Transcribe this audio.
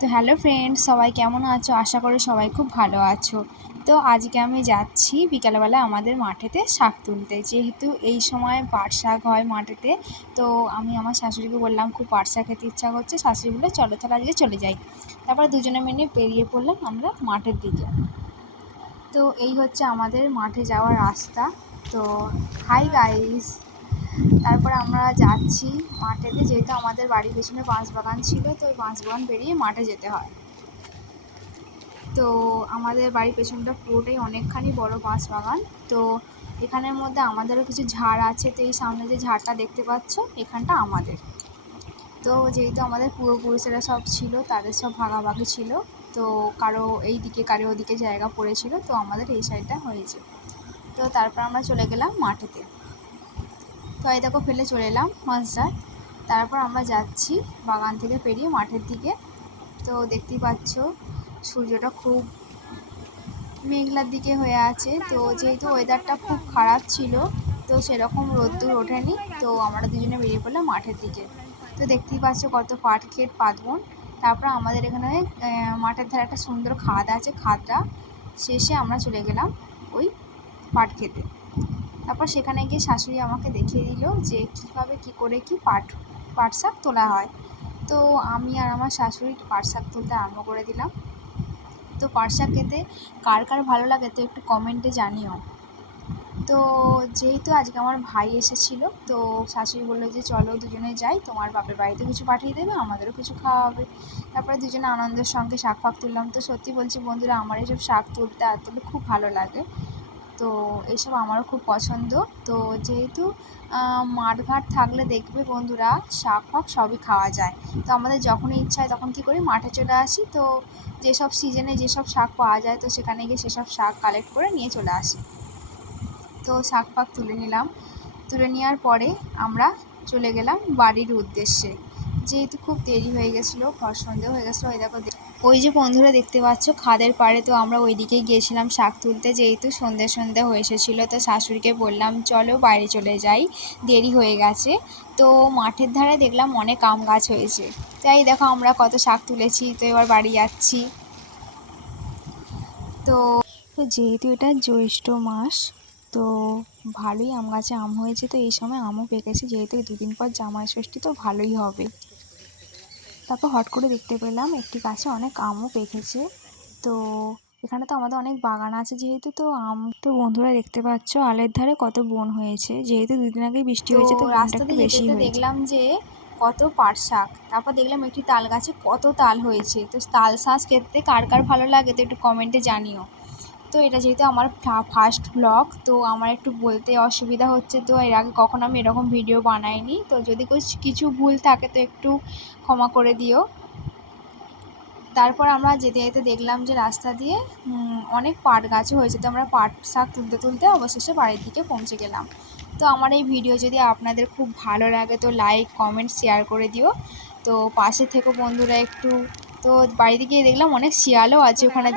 তো hello friends, সবাই কেমন আছো? আশা করি সবাই খুব ভালো আছো। তো আজকে আমি যাচ্ছি বিকালবেলা আমাদের মাঠেতে শাক তুলতে, যেহেতু এই সময় পাট শাক হয় মাঠেতে। তো আমি আমার শাশুড়িকে বললাম খুব পাট শাক খেতে ইচ্ছা করছে। শাশুড়ি বললো চলো তাহলে আজকে চলে যাই। তারপর দুজনে মিলে বেরিয়ে পড়লাম আমরা মাঠের দিকে। তো এই হচ্ছে আমাদের মাঠে যাওয়ার রাস্তা। তো হাই গাইস, তারপর আমরা যাচ্ছি মাঠেতে, যেহেতু আমাদের বাড়ির পেছনে বাঁশবাগান ছিল, তো ওই বাঁশবাগান পেরিয়ে মাঠে যেতে হয়। তো আমাদের বাড়ির পেছনটা পুরোটাই অনেকখানি বড় বাঁশবাগান। তো এখানের মধ্যে আমাদেরও কিছু ঝাড় আছে। তো এই সামনে যে ঝাড়টা দেখতে পাচ্ছ, এখানটা আমাদের। তো যেহেতু আমাদের পূর্বপুরুষেরা সব ছিল, তাদের সব ভাগাভাগি ছিল। তো কারো এই দিকে কারো ওদিকে জায়গা পড়েছিল, তো আমাদের এই সাইডটা হয়েছে। তো তারপর আমরা চলে গেলাম মাঠেতে। তো এই দেখো ফেলে চলে এলাম মাছটার। তারপর আমরা যাচ্ছি বাগান থেকে পেরিয়ে মাঠের দিকে। তো দেখতেই পাচ্ছ সূর্যটা খুব মেঘলার দিকে হয়ে আছে। তো যেহেতু ওয়েদারটা খুব খারাপ ছিল, তো সেরকম রোদ্দুর ওঠেনি। তো আমরা দুজনে বেরিয়ে পড়লাম মাঠের দিকে। তো দেখতেই পাচ্ছ কত পাট ক্ষেত, পাতবন। তারপর আমাদের এখানে মাঠের ধারে একটা সুন্দর খাদ আছে। খাদটা শেষে আমরা চলে গেলাম ওই পাট খেতে। তারপর সেখানে গিয়ে শাশুড়ি আমাকে দেখিয়ে দিল যে কীভাবে কী করে কি পাট শাক তোলা হয়। তো আমি আর আমার শাশুড়ি পাট শাক তুলতে আরম্ভ করে দিলাম। তো পাট শাক খেতে কার কার ভালো লাগে তো একটু কমেন্টে জানিও। তো যেহেতু আজকে আমার ভাই এসেছিলো, তো শাশুড়ি বললো যে চলো দুজনে যাই, তোমার বাপের বাড়িতে কিছু পাঠিয়ে দেবে, আমাদেরও কিছু খাওয়া হবে। তারপরে দুজনে আনন্দের সঙ্গে শাক ফাক তুললাম। তো সত্যি বলছি বন্ধুরা, আমার এইসব শাক তুলতে আর তুলতে খুব ভালো লাগে। তো এইসব আমারও খুব পছন্দ। তো যেহেতু মাঠঘাট থাকলে দেখবে বন্ধুরা, শাক ফাক সবই খাওয়া যায়। তো আমাদের যখনই ইচ্ছা হয় তখন কী করি, মাঠে চলে আসি। তো যেসব সিজনে যেসব শাক পাওয়া যায়, তো সেখানে গিয়ে সেসব শাক কালেক্ট করে নিয়ে চলে আসি। তো শাক ফাক তুলে নিলাম। তুলে নেওয়ার পরে আমরা চলে গেলাম বাড়ির উদ্দেশ্যে, যেহেতু খুব দেরি হয়ে গেছিলো, ঘর সন্ধেও হয়ে গেছিলো। ওই দেখো ওই যে বন্ধুরা দেখতে পাচ্ছ খাদের পাড়ে, তো আমরা ওই দিকেই গিয়েছিলাম শাক তুলতে। যেহেতু সন্ধে হয়ে এসেছিলো, তো শাশুড়িকে বললাম চলো বাইরে চলে যাই, দেরি হয়ে গেছে। তো মাঠের ধারে দেখলাম অনেক আম গাছ হয়েছে। তাই দেখো আমরা কত শাক তুলেছি। তো এবার বাড়ি যাচ্ছি। তো যেহেতু এটা জ্যৈষ্ঠ মাস, তো ভালোই আম গাছে আম হয়েছে। তো এই সময় আমও পেকেছে, যেহেতু 2 দিন পর জামাই ষষ্ঠী, তো ভালোই হবে। তারপর হট করে দেখতে পেলাম একটি গাছে অনেক আমও পেকেছে। তো এখানে তো আমাদের অনেক বাগান আছে যেহেতু, তো আম তো বন্ধুরা দেখতে পাচ্ছ আলের ধারে কত বন হয়েছে। যেহেতু 2 দিন আগেই বৃষ্টি হয়েছে, তো রাস্তা দিয়ে যেতে যেতে দেখলাম যে কত পাট শাক। তারপর দেখলাম একটি তাল গাছে কত তাল হয়েছে। তো তাল শাঁস খেতে কার কার ভালো লাগে তো একটু কমেন্টে জানিও। তো এটা যেহেতু আমার ফার্স্ট ব্লগ, তো আমার একটু বলতে অসুবিধা হচ্ছে। তো এর আগে কখনো আমি এরকম ভিডিও বানাইনি। তো যদি কিছু ভুল থাকে তো একটু ক্ষমা করে দিও। তারপর আমরা যেতে যেতে দেখলাম যে রাস্তা দিয়ে অনেক পাট গাছও হয়েছে। তো আমরা পাট শাক তুলতে তুলতে অবশেষে বাড়ির দিকে পৌঁছে গেলাম। তো আমার এই ভিডিও যদি আপনাদের খুব ভালো লাগে তো লাইক কমেন্ট শেয়ার করে দিও। তো পাশে থেকো বন্ধুরা একটু। তো বাড়িতে গিয়ে দেখলাম অনেক শিয়ালও আছে ওখানে।